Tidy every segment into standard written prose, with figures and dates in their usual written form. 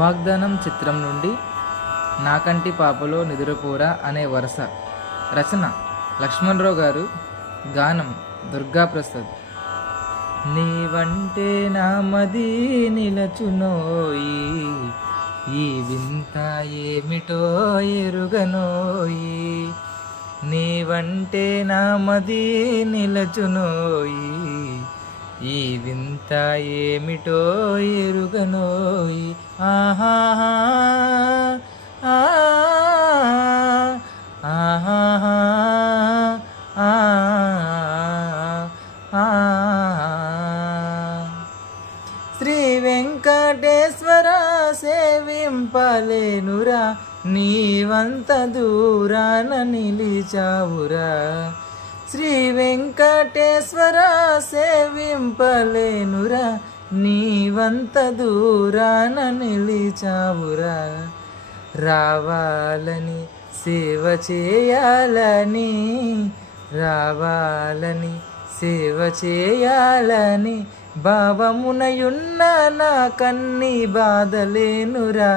వాగ్దానం చిత్రం నుండి నాకంటి పాపలో నిదురపోరా అనే వరుస. రచన లక్ష్మణరావు గారు. గానం దుర్గాప్రసాద్. నీవంటే నామది నిలచునోయి, ఈ వింత ఏమిటో ఎరుగనోయి. నీవంటే నామది నిలచునోయి, ఈ వింత ఏమిటో ఎరుగనోయి. ఆహా ఆహా శ్రీ వెంకటేశ్వర సేవింపలేనురా, నీవంత దూరాన నిలిచావురా. శ్రీ వెంకటేశ్వర సేవింపలేనురా, నీవంత దూరాన నిలిచావురా. రావాలని సేవ చేయాలని, రావాలని సేవ చేయాలని భావమునయున్న నా కన్ని బాధలేనురా.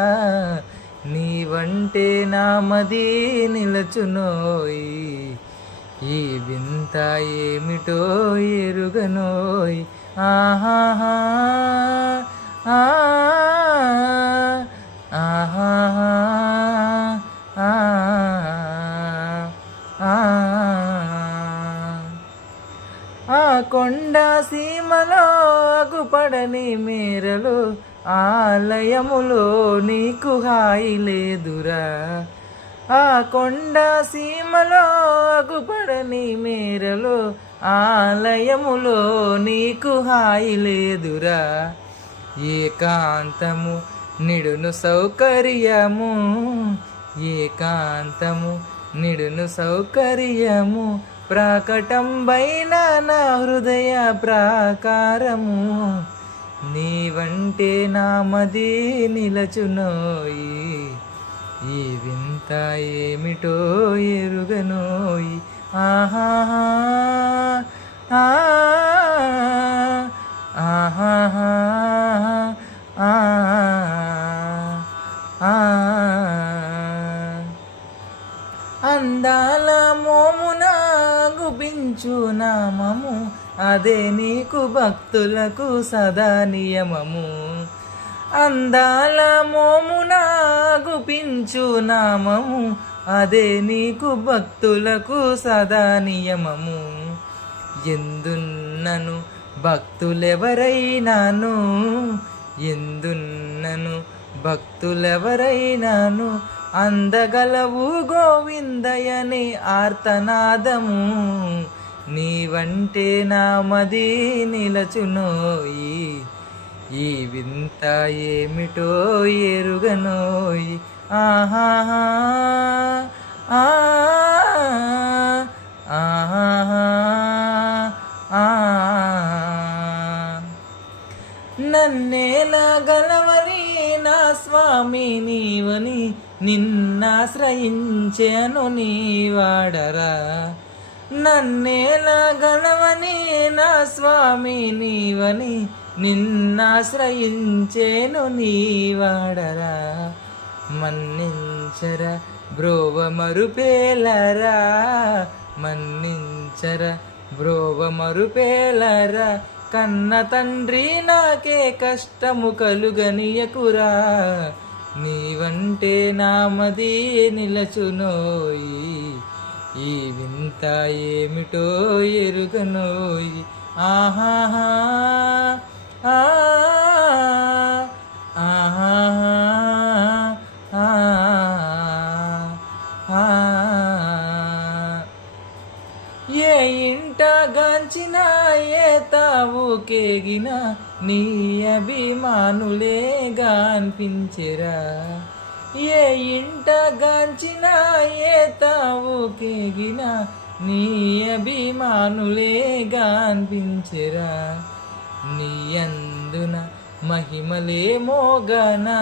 నీవంటే నామది నిలచునోయి, ఈ వింత ఏమిటో ఎరుగనోయి. ఆహా ఆహా ఆ కొండ సీమలో అగుపడని మేరలు, ఆలయములో నీకు హాయి లేదురా. ఆ కొండ సీమలో అగుపడని మేరలు, ఆలయములో నీకు హాయి లేదురా. ఏకాంతము నిడును సౌకర్యము, ఏకాంతము నిడును సౌకర్యము, ప్రాకటంబైన నా హృదయ ప్రాకారము. నీవంటే నామది నిలచునోయి, ఈ వింత ఏమిటో ఎరుగనోయి. ఆహా ఆహా అందాల మోమున గుబించు నామము, అదే నీకు భక్తులకు సదా నియమము. అందాల మోమున గుపించు నామము, అదే నీకు భక్తులకు సదా నియమము. ఎందున్నను భక్తులెవరైనాను, ఎందున్నను భక్తులెవరైనాను, అందగలవు గోవిందయని ఆర్తనాదము. నీవంటే నామది నిలచునోయి, ఈ వింత ఏమిటో ఎరుగనోయి. ఆహా నన్నేలా గలవని నా స్వామి నీవని, నిన్నాశ్రయించెను నీవాడరా. నన్నేలా గలవని నా స్వామి నీవని, నిన్నాశ్రయించెను నీవాడరా. మన్నించర బ్రోవ మరుపేలరా, మన్నించర బ్రోవ మరుపేలరా. కన్న తండ్రి నాకే కష్టము కలుగనియకురా. నీవంటే నామది నిలచునోయి, ఈ వింత ఏమిటో ఎరుగనోయి. ఆహా ఏ ఇంట గాంచిన ఏ తావు కేగిన, నీ అభిమానులే గాన్పించెరా. ఏ ఇంట గాంచిన ఏ తావు కేగిన, నీ అభిమానులే గాన్పించెరా. నీ అందున మహిమలే మోగనా.